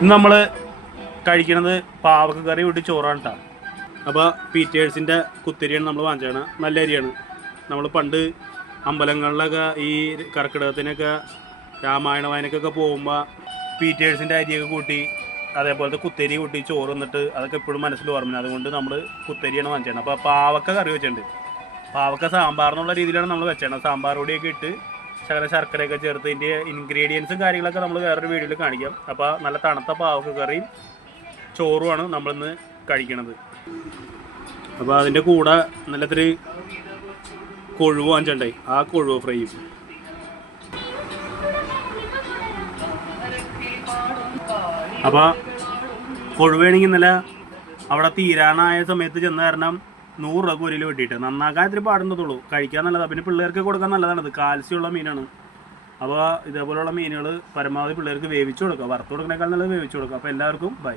ഇന്ന് നമ്മൾ കഴിക്കണത് പാവക്ക കറി വിട്ട് ചോറാണ് കേട്ടോ അപ്പോൾ പീറ്റേഴ്സിന്റെ കുത്തിരിയാണ് നമ്മൾ വാങ്ങിച്ചാണ് നല്ല അരിയാണ്. നമ്മൾ പണ്ട് അമ്പലങ്ങളിലൊക്കെ ഈ കർക്കിടകത്തിനൊക്കെ രാമായണ വായനക്കൊക്കെ പോകുമ്പോൾ പീറ്റേഴ്സിന്റെ അരിയൊക്കെ കൂട്ടി അതേപോലത്തെ കുത്തരി കൂട്ടി ചോറ് എന്നിട്ട് അതൊക്കെ എപ്പോഴും മനസ്സിൽ ഓർമ്മ അതുകൊണ്ട് നമ്മൾ കുത്തരിയാണ് വാങ്ങിച്ചത് അപ്പോൾ പാവക്ക കറി വെച്ചിട്ടുണ്ട്. പാവക്ക സാമ്പാർ എന്നുള്ള രീതിയിലാണ് നമ്മൾ വെച്ചത് സാമ്പാർ പൊടിയൊക്കെ ഇട്ട് ശകല ശർക്കരയൊക്കെ ചേർത്ത് ഇതിന്റെ ഇൻഗ്രീഡിയൻസും കാര്യങ്ങളൊക്കെ നമ്മൾ വേറൊരു വീഡിയോയിൽ കാണിക്കാം. അപ്പോൾ നല്ല തണുത്ത പാവക്ക കറിയും ചോറുമാണ് നമ്മളിന്ന് കഴിക്കണത്. അപ്പോൾ അതിന്റെ കൂടെ നല്ല ഇത്തിരി കൊഴുവ് വാങ്ങിച്ചിട്ടുണ്ടായി. ആ കൊഴുവ് ഫ്രൈയും അപ്പോൾ കൊഴുവേണെങ്കിൽ ഇന്നലെ അവിടെ തീരാനായ സമയത്ത് ചെന്ന കാരണം നൂറ് രൂപ ഒരു കിലോ കിട്ടിയിട്ട് നന്നാക്കാൻ ഇത്തിരി പാടുന്നതുള്ളൂ. കഴിക്കാൻ നല്ലതാണ് പിന്നെ പിള്ളേർക്ക് കൊടുക്കാൻ നല്ലതാണ്. നല്ലതാണത് കാൽസ്യമുള്ള മീനാണ്. അപ്പോൾ ഇതേപോലെയുള്ള മീനുകൾ പരമാവധി പിള്ളേർക്ക് വേവിച്ച് കൊടുക്കുക. വറുത്ത് കൊടുക്കുന്നേക്കാൾ നല്ലത് വേവിച്ച് കൊടുക്കുക. അപ്പോൾ എല്ലാവർക്കും ബൈ.